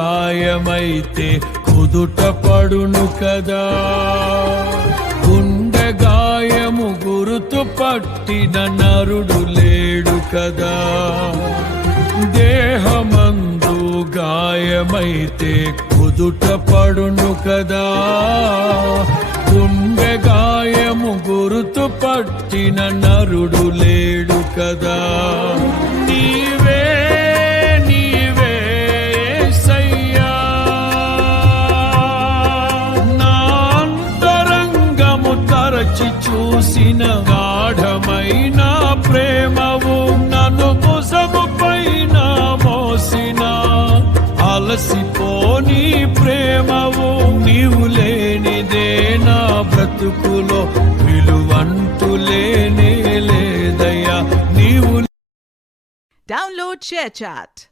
గాయమైతే కుదుట పడును కదా. గుండె గాయము గురుతు పట్టిన నరుడు లేడు కదా. దేహమందు గాయమైతే కుదుట పడును కదా. గుండె గాయము గురుతు పట్టిన నరుడు లేడు కదా. నీవే నీవే యేసయ్యా, నా అంతరంగము తరచి చూసిన గాఢమైన ప్రేమవు, నన్ను భుజము పైన మోసిన అలసిపోని ప్రేమవు. నీవు లేనిదే నా బ్రతుకులో విలువంటూ లేనే లేదయ్యా. నీవు Download ShareChat.